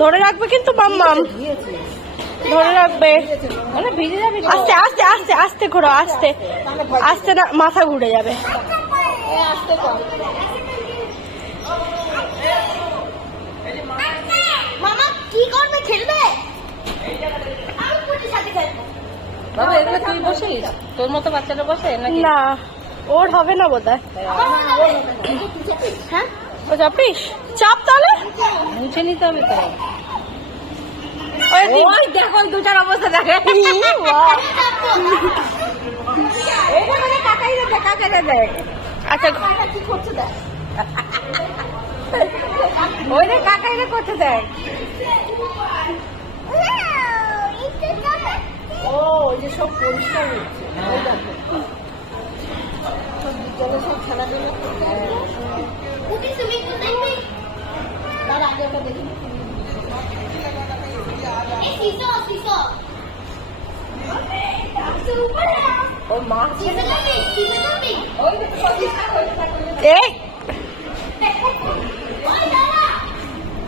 ধরে রাখবে কিন্তু মাম্মাম, ধরে রাখবে। আস্তে আস্তে আস্তে আস্তে ঘোরো, আস্তে আস্তে, না মাথা ঘুরে যাবে। মামা কি করবে, খেলবে? বাবা এগুলো তুই বসিস, তোর মতো বাচ্চাটা বসে নাকি? না ওর হবে না বোধ হয়। হ্যাঁ ও চাপিস, চাপ তাহলে মুছে নিতে হবে তো। ওই দেখো দুটার অবস্থা দেখে। কাকাই রে কাকাই রে। আচ্ছা কি করছে দেখ। ওই রে কাকাই রে করতে দেয়। ও ওই যে সব পরিষ্কার হচ্ছে, ওই দেখো সব বিদ্যালয়ে সব খেলাধুলো করতে তার আগে ওটা দেখি ওর মা এই